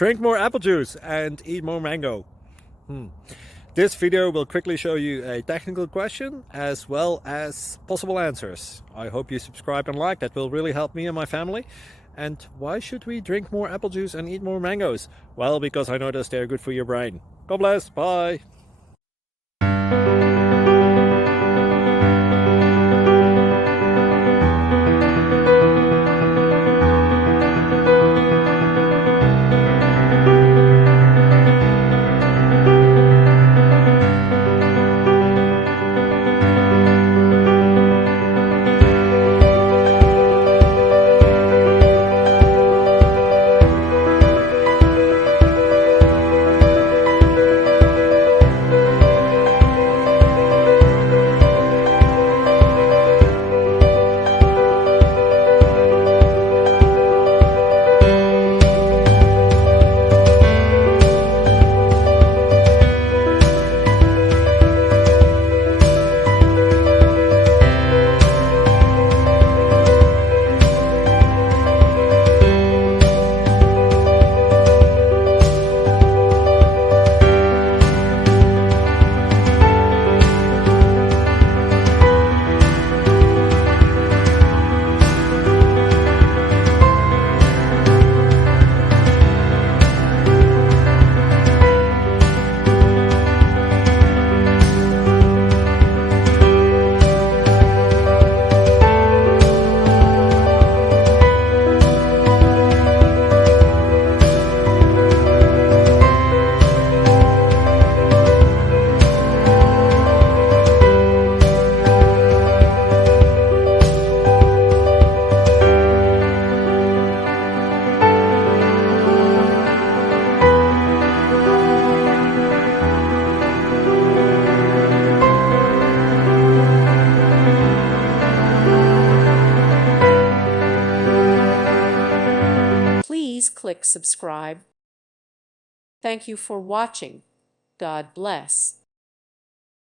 Drink more apple juice and eat more mango. This video will quickly show you a technical question as well as possible answers. I hope you subscribe and like, that will really help me and my family. And why should we drink more apple juice and eat more mangoes? Well, because I noticed they're good for your brain. God bless, bye! Please click subscribe. Thank you for watching. God bless.